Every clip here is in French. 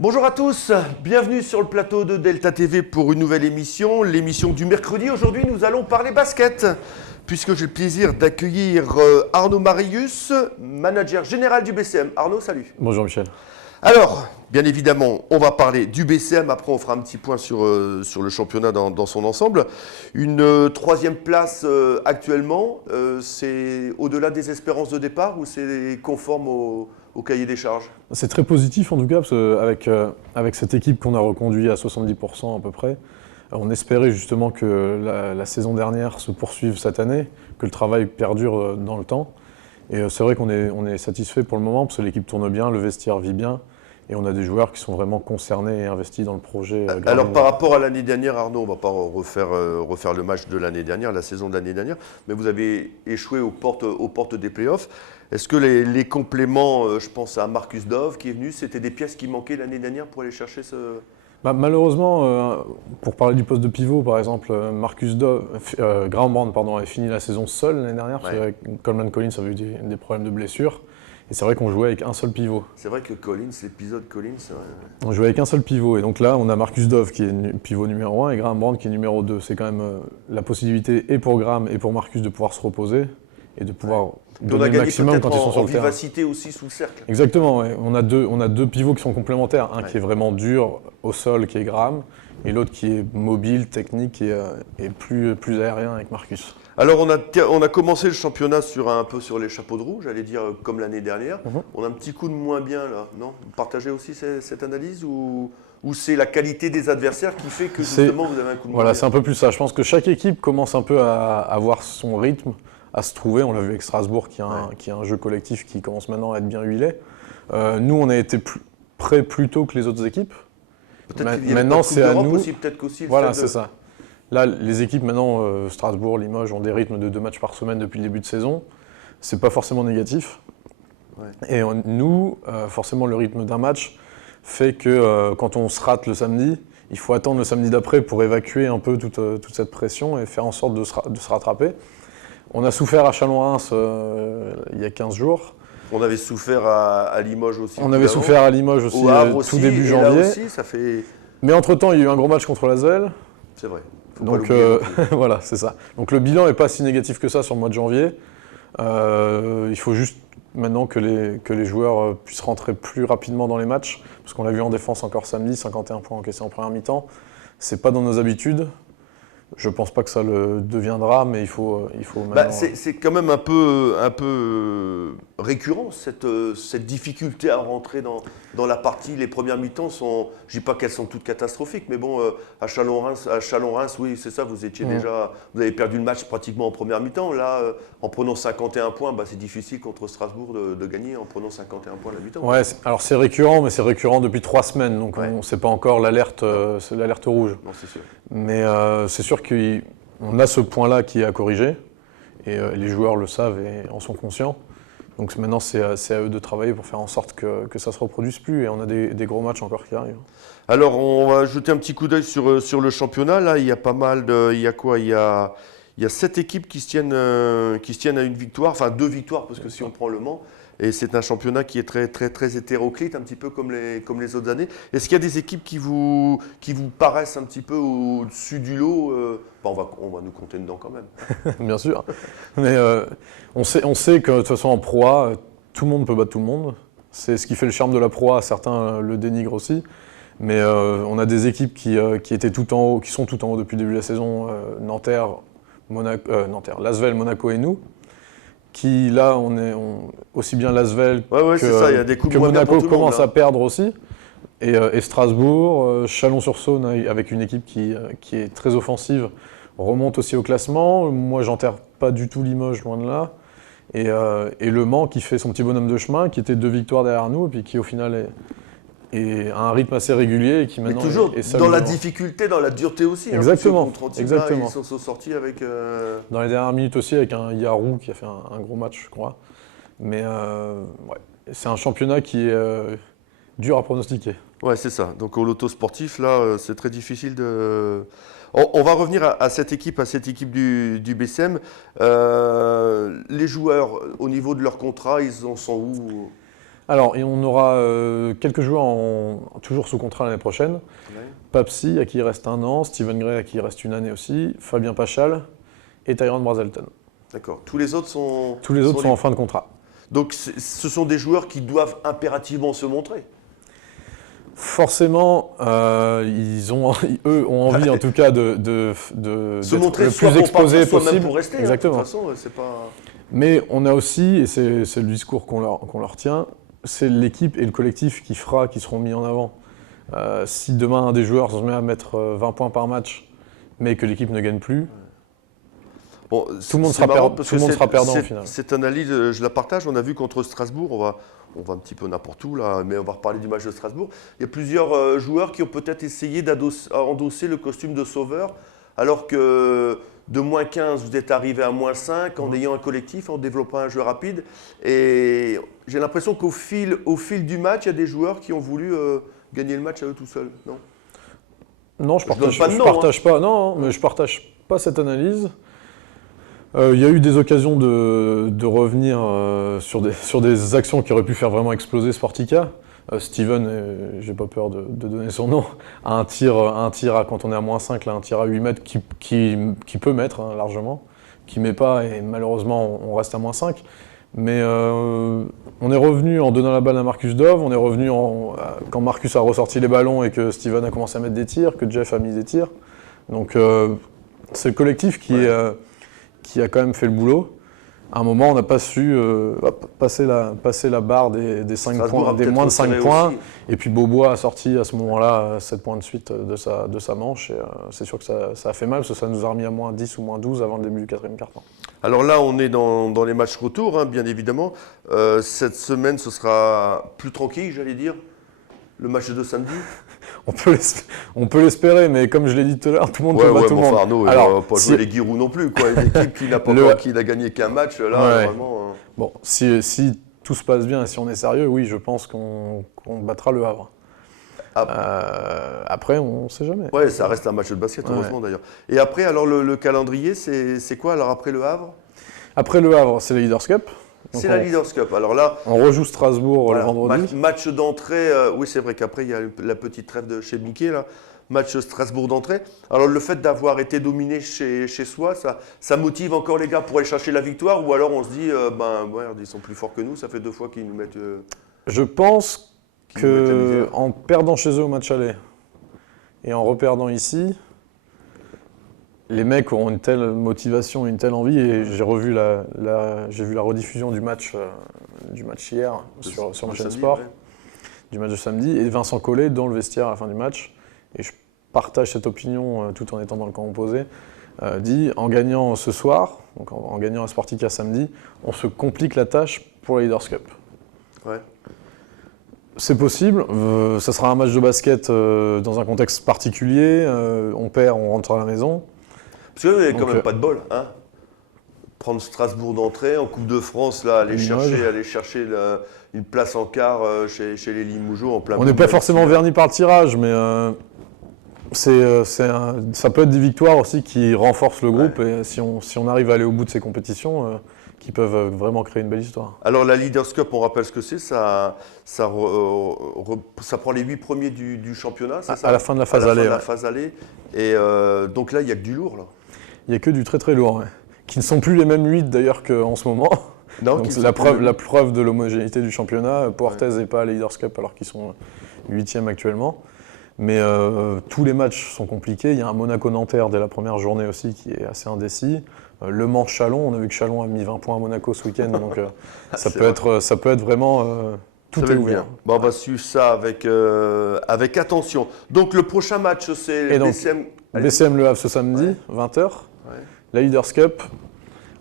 Bonjour à tous, bienvenue sur le plateau de Delta TV pour une nouvelle émission, l'émission du mercredi. Aujourd'hui, nous allons parler basket, puisque j'ai le plaisir d'accueillir Arnaud Marius, manager général du BCM. Arnaud, salut. Bonjour Michel. Alors, bien évidemment, on va parler du BCM, après on fera un petit point sur le championnat dans son ensemble. Une troisième place actuellement, c'est au-delà des espérances de départ ou c'est conforme au cahier des charges? C'est très positif en tout cas, parce qu'avec cette équipe qu'on a reconduit à 70% à peu près, on espérait justement que la saison dernière se poursuive cette année, que le travail perdure dans le temps. Et c'est vrai qu'on est satisfait pour le moment, parce que l'équipe tourne bien, le vestiaire vit bien, et on a des joueurs qui sont vraiment concernés et investis dans le projet. Alors par rapport à l'année dernière, Arnaud, on ne va pas refaire le match de l'année dernière, la saison de l'année dernière, mais vous avez échoué aux portes des playoffs. Est-ce que les compléments, je pense à Marcus Dove qui est venu, c'était des pièces qui manquaient l'année dernière pour aller chercher ce... Malheureusement, pour parler du poste de pivot, par exemple, Marcus Dove, Graham Brown a fini la saison seul l'année dernière, parce que Coleman Collins avait eu des problèmes de blessure. Et c'est vrai qu'on jouait avec un seul pivot. C'est vrai que l'épisode Collins... On jouait avec un seul pivot. Et donc là, on a Marcus Dove qui est pivot numéro 1 et Graham Brown qui est numéro 2. C'est quand même la possibilité et pour Graham et pour Marcus de pouvoir se reposer et de pouvoir donner le maximum quand ils sont sur le terrain. Vivacité aussi sous le cercle. Exactement, ouais. On a deux pivots qui sont complémentaires. Un qui est vraiment dur au sol, qui est Graham, et l'autre qui est mobile, technique et plus aérien avec Marcus. Alors on a commencé le championnat un peu sur les chapeaux de roue, j'allais dire comme l'année dernière. On a un petit coup de moins bien là, non? Vous partagez aussi cette analyse ou c'est la qualité des adversaires qui fait que justement vous avez un coup de moins bien? Voilà, c'est un peu plus ça. Je pense que chaque équipe commence un peu à avoir son rythme, à se trouver. On l'a vu avec Strasbourg qui a un jeu collectif qui commence maintenant à être bien huilé. Nous, on a été prêts plus tôt que les autres équipes. Maintenant, c'est à nous. Peut-être qu'aussi. Voilà, c'est ça. Là, les équipes maintenant, Strasbourg, Limoges, ont des rythmes de 2 matchs par semaine depuis le début de saison. C'est pas forcément négatif. Et nous, forcément, le rythme d'un match fait que quand on se rate le samedi, il faut attendre le samedi d'après pour évacuer un peu toute cette pression et faire en sorte de se rattraper. On a souffert à Chalon-Reims il y a 15 jours. On avait souffert à Limoges aussi. On avait souffert à Limoges aussi, tout début janvier. Là aussi, ça fait... Mais entre-temps, il y a eu un gros match contre l'Asvel. C'est vrai. Donc voilà, c'est ça. Donc le bilan n'est pas si négatif que ça sur le mois de janvier. Il faut juste maintenant que les joueurs puissent rentrer plus rapidement dans les matchs. Parce qu'on l'a vu en défense encore samedi, 51 points encaissés en première mi-temps. C'est pas dans nos habitudes. Je pense pas que ça le deviendra, mais il faut maintenant... C'est quand même un peu récurrent, cette difficulté à rentrer dans la partie. Les premières mi-temps sont, je dis pas qu'elles sont toutes catastrophiques, mais bon, à Chalon-Reims, oui, c'est ça, vous avez perdu le match pratiquement en première mi-temps. Là, en prenant 51 points, c'est difficile contre Strasbourg de gagner en prenant 51 points à la mi-temps. Ouais, alors c'est récurrent, mais c'est récurrent depuis 3 semaines, donc c'est pas encore l'alerte rouge. Non, c'est sûr. Mais c'est sûr qu'on a ce point-là qui est à corriger, et les joueurs le savent et en sont conscients. Donc maintenant, c'est à eux de travailler pour faire en sorte que ça ne se reproduise plus, et on a des gros matchs encore qui arrivent. Alors, on va jeter un petit coup d'œil sur le championnat. Là, il y a pas mal de... Il y a quoi? Il y a 7 équipes qui se tiennent à une victoire, enfin 2 victoires, parce que si on prend Le Mans, et c'est un championnat qui est très, très, très hétéroclite, un petit peu comme les autres années. Est-ce qu'il y a des équipes qui vous paraissent un petit peu au-dessus du lot? On va nous compter dedans quand même. Bien sûr. Mais on sait que de toute façon en Pro A, tout le monde peut battre tout le monde. C'est ce qui fait le charme de la Pro A, certains le dénigrent aussi. Mais on a des équipes qui étaient tout en haut, qui sont tout en haut depuis le début de la saison, l'Asvel, Monaco et nous. Qui là, aussi bien l'Asvel que Monaco commence à perdre aussi, et Strasbourg, Chalon-sur-Saône avec une équipe qui est très offensive, remonte aussi au classement. Moi, j'enterre pas du tout Limoges, loin de là, et Le Mans qui fait son petit bonhomme de chemin, qui était 2 victoires derrière nous, et puis qui au final et à un rythme assez régulier et qui maintenant mais toujours dans la difficulté, dans la dureté aussi. Exactement. Ils sont sortis avec... Dans les dernières minutes aussi, avec un Yarou qui a fait un gros match, je crois. Mais c'est un championnat qui est dur à pronostiquer. Ouais, c'est ça. Donc au loto sportif, là, c'est très difficile de... On va revenir à cette équipe du BCM. Les joueurs, au niveau de leur contrat, ils en sont où? Alors, et on aura quelques joueurs toujours sous contrat l'année prochaine. Ouais. Papsi, à qui il reste 1 an, Steven Gray, à qui il reste 1 année aussi, Fabien Pachal et Tyrone Brazelton. D'accord. Tous les autres sont en fin de contrat. Donc, ce sont des joueurs qui doivent impérativement se montrer. Forcément, eux ont envie en tout cas de se montrer le plus exposé possible. Même pour rester. Exactement. De toute façon, c'est pas... Mais on a aussi, et c'est le discours qu'on leur tient, c'est l'équipe et le collectif qui seront mis en avant. Si demain un des joueurs se met à mettre 20 points par match, mais que l'équipe ne gagne plus, bon, tout le monde sera perdant au final. Cette analyse, je la partage. On a vu contre Strasbourg, on va un petit peu n'importe où là, mais on va reparler du match de Strasbourg. Il y a plusieurs joueurs qui ont peut-être essayé d'endosser le costume de sauveur, alors que de -15, vous êtes arrivé à -5 en ayant un collectif, en développant un jeu rapide. Et j'ai l'impression qu'au fil du match, il y a des joueurs qui ont voulu gagner le match à eux tout seuls, non? Non, je partage pas cette analyse. Il y a eu des occasions de revenir sur des actions qui auraient pu faire vraiment exploser Sportica. Steven, j'ai pas peur de donner son nom, a un tir quand on est à -5, là, un tir à 8 mètres qui peut mettre largement, qui met pas et malheureusement on reste à -5. Mais on est revenu en donnant la balle à Marcus Dove, on est revenu quand Marcus a ressorti les ballons et que Steven a commencé à mettre des tirs, que Jeff a mis des tirs. Donc c'est le collectif qui a quand même fait le boulot. À un moment, on n'a pas su passer la barre des 5 points, des moins de 5 points. Aussi. Et puis Beaubois a sorti à ce moment-là 7 points de suite de sa manche. Et c'est sûr que ça a fait mal, parce que ça nous a remis à -10 ou -12 avant le début du 4e quart-temps. Alors là, on est dans les matchs retour, bien évidemment. Cette semaine, ce sera plus tranquille, j'allais dire. Le match de samedi. On peut l'espérer, mais comme je l'ai dit tout à l'heure, tout le monde peut battre tout le monde. Arnaud, alors, on va pas jouer les Giroud non plus, quoi. Une équipe qui n'a gagné qu'un match, là, vraiment... Bon, si tout se passe bien et si on est sérieux, oui, je pense qu'on battra le Havre. Après, on ne sait jamais. Ouais, ça reste un match de basket, heureusement d'ailleurs. Et après, alors le calendrier, c'est quoi alors après le Havre? Après le Havre, c'est la Leaders Cup. C'est la Leaders Cup. Alors là, on rejoue Strasbourg le vendredi. Match d'entrée, oui c'est vrai qu'après il y a la petite trêve de chez Mickey, là. Match Strasbourg d'entrée. Alors le fait d'avoir été dominé chez soi, ça motive encore les gars pour aller chercher la victoire, ou alors on se dit, ils sont plus forts que nous, ça fait 2 fois qu'ils nous mettent... Je pense qu'en perdant chez eux au match aller et en reperdant ici, les mecs auront une telle motivation, une telle envie, et j'ai vu la rediffusion du match hier sur ma chaîne Sport, du match de samedi, et Vincent Collet dans le vestiaire à la fin du match, et je partage cette opinion tout en étant dans le camp opposé, dit en gagnant ce soir, donc en gagnant à Sportica samedi, on se complique la tâche pour la Leaders Cup. Ouais. C'est possible, ça sera un match de basket dans un contexte particulier, on perd, on rentre à la maison. Parce qu'il n'y a quand même pas de bol, hein. Prendre Strasbourg d'entrée, en Coupe de France, là, aller chercher une place en quart chez les Limougeaux en plein. On n'est pas forcément vernis par le tirage, mais ça peut être des victoires aussi qui renforcent le groupe, et si on arrive à aller au bout de ces compétitions, qui peuvent vraiment créer une belle histoire. Alors la Leaders Cup, on rappelle ce que c'est, ça prend les 8 premiers du championnat, c'est ça? À la fin de la phase allée. La phase allée. Et donc là, il n'y a que du lourd, là. Il n'y a que du très très lourd, qui ne sont plus les mêmes 8 d'ailleurs qu'en ce moment. Non, donc c'est la preuve de l'homogénéité du championnat. Portez n'est pas à la Leaders Cup alors qu'ils sont 8e actuellement. Mais tous les matchs sont compliqués. Il y a un Monaco-Nanterre dès la première journée aussi qui est assez indécis. Le Mans-Chalon, on a vu que Chalon a mis 20 points à Monaco ce week-end, donc ça peut être vraiment tout est ouvert. Bon, on va suivre ça avec attention. Donc le prochain match, c'est BCM. BCM Le Havre ce samedi, 20h. La Leaders Cup,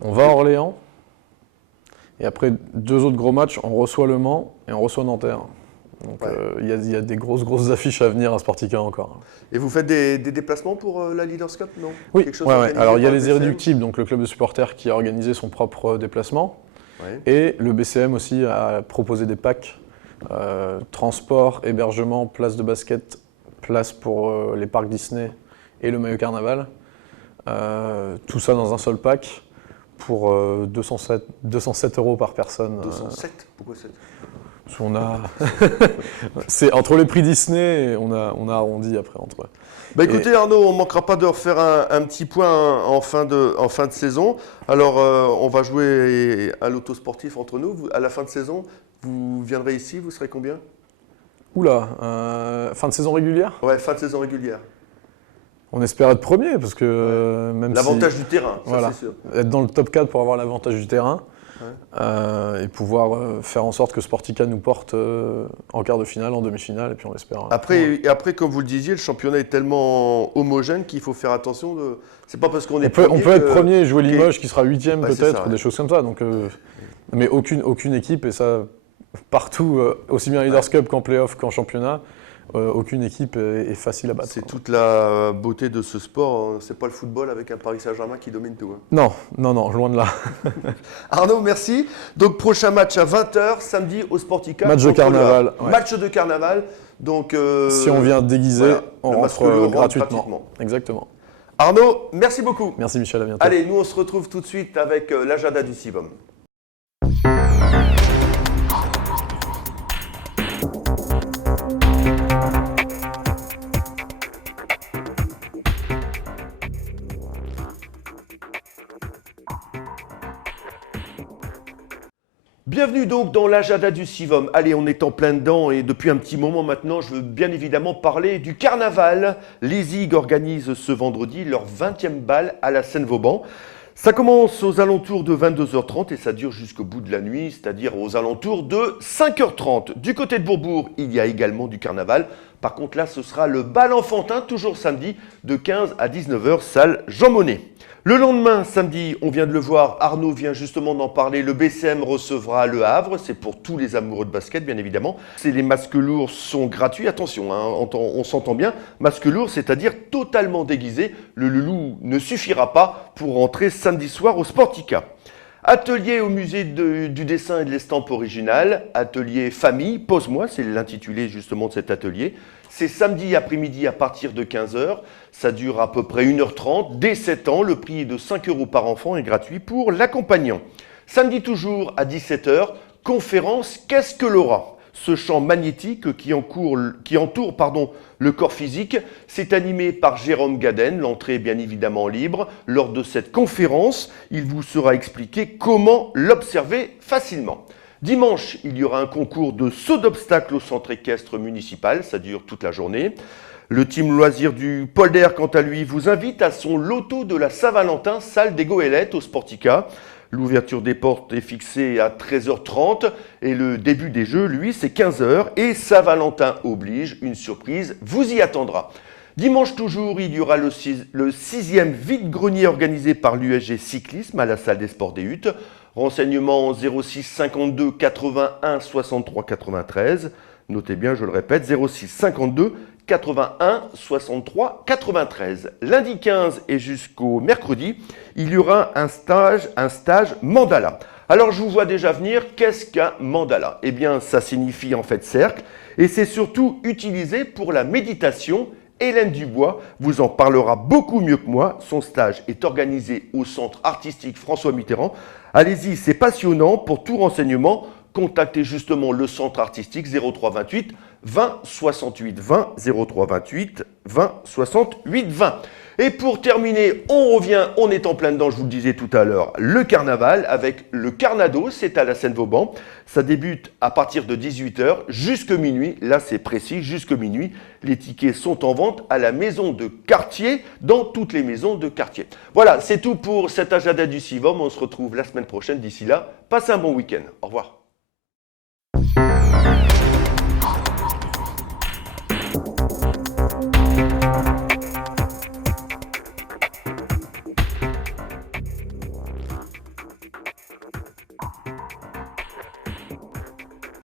on va à Orléans. Et après 2 autres gros matchs, on reçoit Le Mans et on reçoit Nanterre. Donc il y a des grosses affiches à venir à Sportica encore. Et vous faites des déplacements pour la Leaders Cup, non? Oui, alors il y a les Irréductibles, donc le club de supporters qui a organisé son propre déplacement. Ouais. Et le BCM aussi a proposé des packs, transport, hébergement, place de basket, place pour les parcs Disney et le maillot carnaval. Tout ça dans un seul pack pour 207 € par personne. 207 ? Pourquoi 7 ? C'est entre les prix Disney, et on a arrondi après entre eux. Bah écoutez Arnaud, on ne manquera pas de refaire un petit point en fin de saison. Alors on va jouer à l'auto sportif entre nous. À la fin de saison, vous viendrez ici, vous serez combien? Oula, fin de saison régulière? Ouais, fin de saison régulière. On espère être premier parce que même l'avantage du terrain, ça voilà, c'est sûr. Être dans le top 4 pour avoir l'avantage du terrain. Et pouvoir faire en sorte que Sportica nous porte en quart de finale, en demi-finale, et puis on l'espère. Après, comme vous le disiez, le championnat est tellement homogène qu'il faut faire attention. C'est pas parce qu'on est premier. On peut être premier et jouer Limoges qui sera 8e peut-être, des choses comme ça. Donc, mais aucune équipe, et ça partout, aussi bien en Leaders Cup qu'en Playoff qu'en championnat, aucune équipe est facile à battre. C'est toute la beauté de ce sport. C'est pas le football avec un Paris Saint-Germain qui domine tout. Non, loin de là. Arnaud, merci. Donc prochain match à 20h, samedi au Sportica. Match de carnaval. Match de carnaval. Donc, si on vient déguisé, on rentre gratuitement. Exactement. Arnaud, merci beaucoup. Merci Michel, à bientôt. Allez, nous on se retrouve tout de suite avec l'agenda du Sivom. Bienvenue donc dans l'agenda du Sivom. Allez, on est en plein dedans et depuis un petit moment maintenant, je veux bien évidemment parler du carnaval. Les Zig organisent ce vendredi leur 20e bal à la Seine-Vauban. Ça commence aux alentours de 22h30 et ça dure jusqu'au bout de la nuit, c'est-à-dire aux alentours de 5h30. Du côté de Bourbourg, il y a également du carnaval. Par contre là, ce sera le bal enfantin, toujours samedi, de 15 à 19h, salle Jean Monnet. Le lendemain, samedi, on vient de le voir, Arnaud vient justement d'en parler, le BCM recevra Le Havre, c'est pour tous les amoureux de basket bien évidemment. Les masques lourds sont gratuits, attention, hein, on s'entend bien, masque lourd, c'est-à-dire totalement déguisé, le loulou ne suffira pas pour rentrer samedi soir au Sportica. Atelier au musée du dessin et de l'estampe originale, atelier famille, pose-moi, c'est l'intitulé justement de cet atelier. C'est samedi après-midi à partir de 15h, ça dure à peu près 1h30, dès 7 ans, le prix est de 5 € par enfant et gratuit pour l'accompagnant. Samedi toujours à 17h, conférence Qu'est-ce que l'aura ? Ce champ magnétique qui entoure le corps physique, c'est animé par Jérôme Gaden, l'entrée est bien évidemment libre. Lors de cette conférence, il vous sera expliqué comment l'observer facilement. Dimanche, il y aura un concours de saut d'obstacles au centre équestre municipal, ça dure toute la journée. Le team loisir du Polder, quant à lui, vous invite à son loto de la Saint-Valentin, salle des Goélettes au Sportica. L'ouverture des portes est fixée à 13h30 et le début des jeux, lui, c'est 15h. Et Saint-Valentin oblige, une surprise vous y attendra. Dimanche toujours, il y aura le 6e vide-grenier organisé par l'USG Cyclisme à la salle des sports des Huttes. Renseignements 06 52 81 63 93. Notez bien, je le répète, 06 52 81 63 93. Lundi 15 et jusqu'au mercredi, il y aura un stage mandala. Alors je vous vois déjà venir, qu'est-ce qu'un mandala? Eh bien ça signifie en fait cercle et c'est surtout utilisé pour la méditation. Hélène Dubois vous en parlera beaucoup mieux que moi. Son stage est organisé au Centre artistique François Mitterrand. Allez-y, c'est passionnant. Pour tout renseignement, contactez justement le Centre artistique 03 28 20 68 20 03 28 20 68 20. Et pour terminer, on revient, on est en plein dedans, je vous le disais tout à l'heure, le carnaval avec le Carnado, c'est à la Seine-Vauban. Ça débute à partir de 18h jusqu'à minuit, là c'est précis, jusqu'à minuit. Les tickets sont en vente à la maison de quartier, dans toutes les maisons de quartier. Voilà, c'est tout pour cet agenda du Sivom, on se retrouve la semaine prochaine. D'ici là, passez un bon week-end. Au revoir.